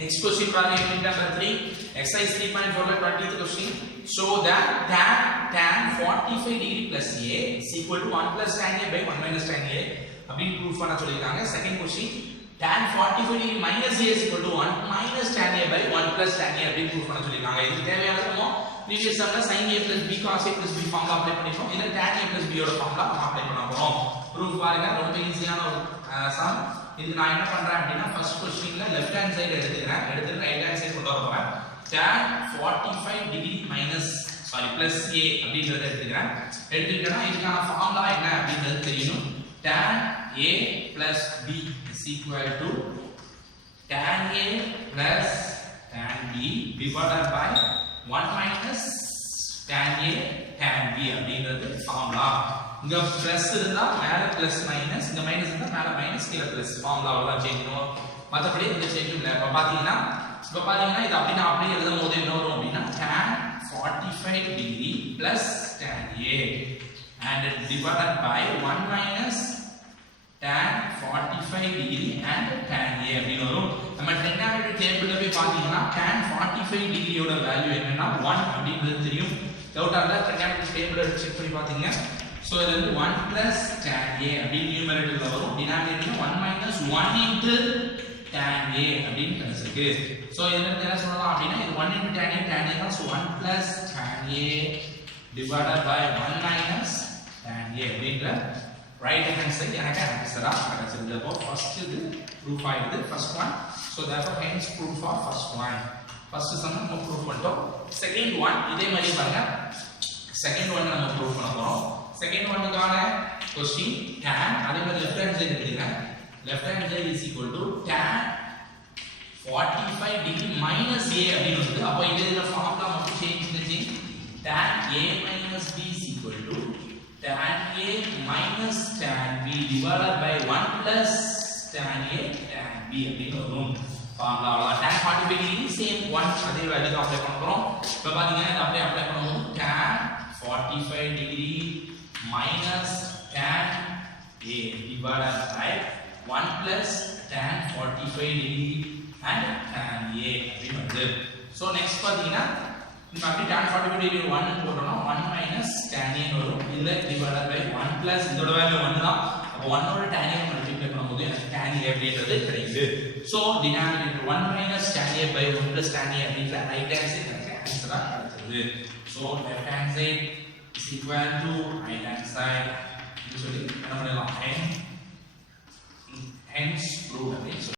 Next question பாருங்க example number 3 exercise 3.4 ல 20th question. Show that tan 45 degree plus a is equal to 1 plus tan a by 1 minus tan a அப்படின்னு proof பண்ண சொல்லிருக்காங்க. Second question tan 45 degree minus a is equal to 1 minus tan a by 1 plus tan a அப்படின்னு proof பண்ண சொல்லிருக்காங்க. இதுக்கு தேவையானது நம்ம previous sumல sin a plus b cos a plus b formula apply பண்ணிட்டோம். இல்ல tan a plus b யோட formula apply பண்ண போறோம். ப்ரூஃப் பாருங்க ரொம்ப ஈஸியான ஒரு சம். இது நான் என்ன பண்றேன் அப்படினா ஃபர்ஸ்ட் क्वेश्चनல லெஃப்ட் ஹேண்ட் சைடு எடுத்துக்கிறேன். எடுத்துட்டு ரைட் ஹேண்ட் சைடு கொண்டு வர போறேன். tan 45 degree minus plus a அப்படிங்கறத எடுத்துக்கிறேன். எடுத்துக்கிட்டா இதுக்கான ஃபார்முலா என்ன அப்படிங்கிறது தெரியணும். tan a plus b is equal to tan a plus tan b divided by 1 minus tan a tan b அப்படிங்கிறது ஃபார்முலா. இங்க பிளஸ் இருந்தா மேல பிளஸ் மைனஸ், இங்க மைனஸ் இருந்தா மேல மைனஸ், கீழ பிளஸ். ஃபார்முலாவை தான் சேஞ்ச் பண்ணுவோம். மத்தபடி இந்த சேஞ்ச் இல்ல. இப்ப பாத்தீங்கன்னா இது அப்படியே எழுதும் போது என்ன வரும் அப்படினா tan 45 degree plus tan a and divided by 1 minus tan 45 degree and tan a அப்படின்னு வரும். நம்ம ட்ரிகோனோமெட்ரி டேபிள்ல போய் பாத்தீங்கன்னா tan 45 degree யோட வேல்யூ என்னன்னா 1 அப்படிங்கிறது தெரியும். டவுட்டா இருந்தா ட்ரிகோனோமெட்ரி டேபிள்ல செக் பண்ணி பாத்தீங்க. சோ இது வந்து 1 plus tan a அப்படி நியூமரேட்டர்ல வரும். Denominator 1 minus 1 into tan a அப்படின்னு கிடைச்சிருக்கு. சோ இதுல இருந்து என்ன சொல்லலாம் அப்படினா இது 1 into tan a தான். So 1 plus tan a divided by 1 minus tan a அப்படிங்கற ரைட் ஹேண்ட் சைடு எனக்கு ஆன்சரா கிடைச்சிருக்கு. அப்போ ஃபர்ஸ்ட் இது ப்ரூஃப் ஆயிடுது first one. So therefore hence proof for first one. First sum நம்ம ப்ரூஃப் பண்ணிட்டோம். செகண்ட் ஒன் இதே மாதிரி பாருங்க. செகண்ட் ஒன் நம்ம ப்ரூஃப் பண்ண போறோம். செகண்ட் ஒன்னுக்கான क्वेश्चन tan அதே மாதிரி லெஃப்ட் ஹேண்ட் சைடு எடுத்துங்க. Left hand side is equal to tan 45 degree minus a அப்படின்னு வருது. அப்ப இதுல ஃபார்முலா மட்டும் சேஞ்ச் பண்ணி tan a minus b is equal to tan a minus tan b divided by 1 plus tan a tan b அப்படின்னு வரும். Formula tan 45 degree same 1 அதே value apply பண்ண போறோம். இப்ப பாத்தீங்கன்னா இத அப்படியே அப்ளை பண்ணும்போது tan 45 degree minus tan a divided by 1 plus tan 45 degree and tan a அப்படின்னு வருது. சோ நெக்ஸ்ட் பாத்தீங்கன்னா நம்ம அப்படியே tan 45 degree 1 போடுறோம்னா 1 minus tan a வரும். இதுல divided by 1 plus இதோட வேல்யூ 1 தான். அப்ப 1 ஓட tan a மல்டிப்ளை பண்ணும்போது எனக்கு tan a அப்படின்றது கிடைக்குது. So denominator 1 minus tan a by 1 plus tan a அப்படிங்கற ரைட் ஹேண்ட் சைடு எனக்கு ஆன்சரா கிடைச்சிருது. So left hand side is equal to right hand side. இது சொல்லி என்ன பண்ணலாம்? hence proved.